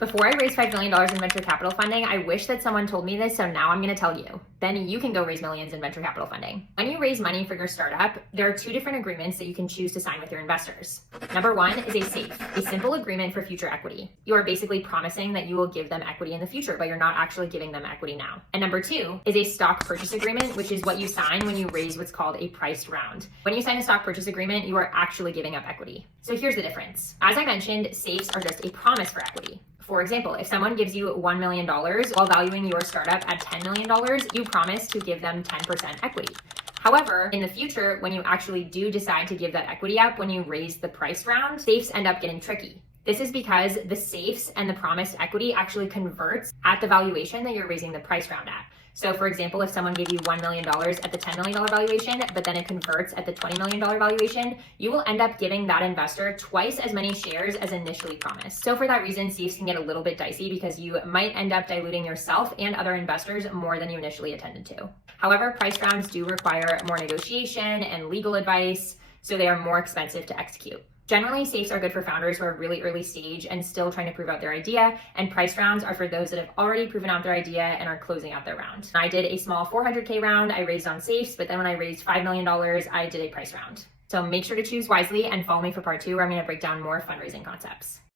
Before I raised $5 million in venture capital funding, I wish that someone told me this, so now I'm going to tell you. Then you can go raise millions in venture capital funding. When you raise money for your startup, there are two different agreements that you can choose to sign with your investors. Number one is a SAFE, a simple agreement for future equity. You are basically promising that you will give them equity in the future, but you're not actually giving them equity now. And number two is a stock purchase agreement, which is what you sign when you raise what's called a priced round. When you sign a stock purchase agreement, you are actually giving up equity. So here's the difference. As I mentioned, SAFEs are just a promise for equity. For example, if someone gives you $1 million while valuing your startup at $10 million, you promise to give them 10% equity. However, in the future, when you actually do decide to give that equity up, when you raise the price round, SAFEs end up getting tricky. This is because the SAFEs and the promised equity actually converts at the valuation that you're raising the price round at. So for example, if someone gave you $1 million at the $10 million valuation, but then it converts at the $20 million valuation, you will end up giving that investor twice as many shares as initially promised. So for that reason, SAFEs can get a little bit dicey because you might end up diluting yourself and other investors more than you initially intended to. However, price rounds do require more negotiation and legal advice, so they are more expensive to execute. Generally, SAFEs are good for founders who are really early stage and still trying to prove out their idea, and price rounds are for those that have already proven out their idea and are closing out their round. I did a small $400K round I raised on SAFEs, but then when I raised $5 million, I did a price round. So make sure to choose wisely and follow me for part 2 where I'm going to break down more fundraising concepts.